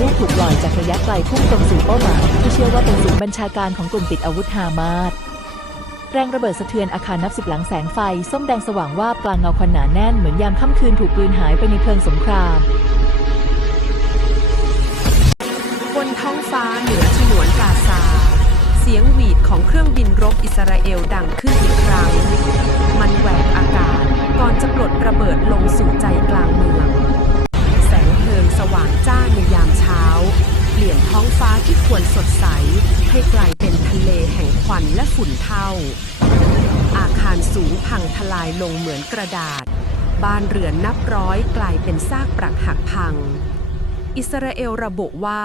ลูกถูกปล่อยจากระยะไกลพุ่งตรงสู่เป้าหมายที่เชื่อว่าเป็นศูนย์บัญชาการของกลุ่มติดอาวุธฮามาสแรงระเบิดสะเทือนอาคารนับสิบหลังแสงไฟ ส้มแดงสว่างว่าบกลางเงาควันหนาแน่นเหมือนยามค่ำคืนถูกกลืนหายไปในเพลิงสงครามบนท้องฟ้าเหนือฉนวนกาซา เสียงหวีดของเครื่องบินรบอิสราเอลดังขึ้นอีกครั้ง มันแหวกอากาศก่อนจะปลดระเบิดลงสู่ใจกลางเมือง ท้องฟ้าที่ควรสดใส ให้กลายเป็นทะเลแห่งควันและฝุ่นเท่า อาคารสูงพังทลายลงเหมือนกระดาษ บ้านเรือนนับร้อยกลายเป็นซากปรักหักพัง อิสราเอลระบุว่า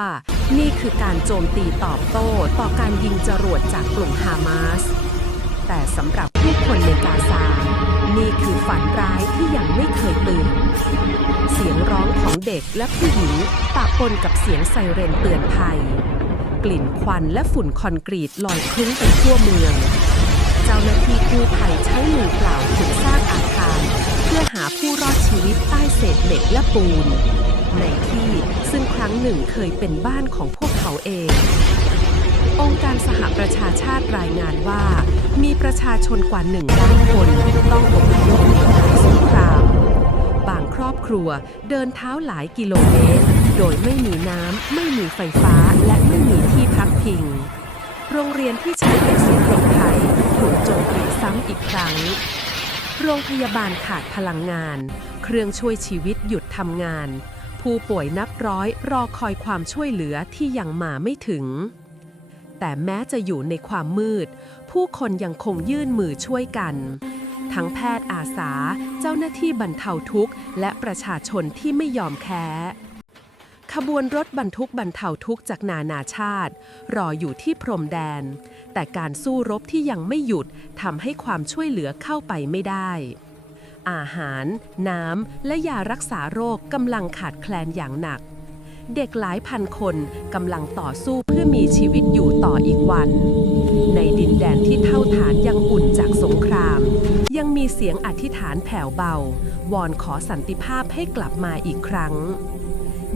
นี่คือการโจมตีตอบโต้ต่อการยิงจรวดจากกลุ่มฮามาส แต่สำหรับผู้คนในกาซา นี่คือฝันร้ายที่ยังไม่เคยตื่น ของเด็กและผู้หญิงปะปนกับเสียงไซเรนเตือนภัย กลิ่นควันและฝุ่นคอนกรีตลอยคลุ้งไปทั่วเมือง เจ้าหน้าที่กู้ภัยใช้มือเปล่าขุดซากอาคาร เพื่อหาผู้รอดชีวิตใต้เศษเหล็กและปูน ในที่ซึ่งครั้งหนึ่งเคยเป็นบ้านของพวกเขาเอง องค์การสหประชาชาติรายงานว่า มีประชาชนกว่าหนึ่งล้านคน ครัวเดินเท้าหลายกิโลเมตร โดยไม่มีน้ำ ไม่มีไฟฟ้า และไม่มีที่พักพิง โรงเรียนที่ใช้เป็นศูนย์หลบภัยถูกโจมตีซ้ำอีกครั้ง โรงพยาบาลขาดพลังงาน เครื่องช่วยชีวิตหยุดทำงาน ผู้ป่วยนับร้อยรอคอยความช่วยเหลือที่ยังมาไม่ถึง แต่แม้จะอยู่ในความมืด ผู้คนยังคงยื่นมือช่วยกัน ทั้งแพทย์อาสา เจ้าหน้าที่บรรเทาทุกข์ และประชาชนที่ไม่ยอมแพ้ขบวนรถบรรทุกบรรเทาทุกข์จากนานาชาติ รออยู่ที่พรมแดน แต่การสู้รบที่ยังไม่หยุดทำให้ความช่วยเหลือเข้าไปไม่ได้ อาหาร น้ำ และยารักษาโรคกำลังขาดแคลนอย่างหนัก เด็กหลายพันคนกำลังต่อสู้เพื่อมีชีวิตอยู่ต่ออีกวัน ในดินแดนที่เท่าฐานยังอุ่นจากสง มีเสียงอธิษฐานแผ่วเบา วอนขอสันติภาพให้กลับมาอีกครั้ง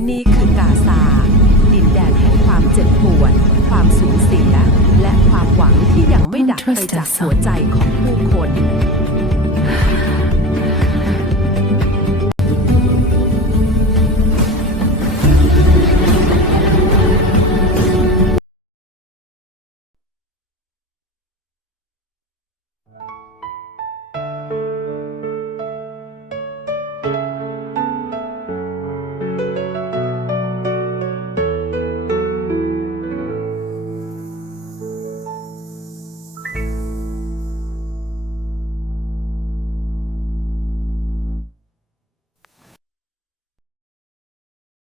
นี่คือกาซา ดินแดนแห่งความเจ็บปวด ความสูญเสีย และความหวังที่ยังไม่ดับไปจากหัวใจของผู้คน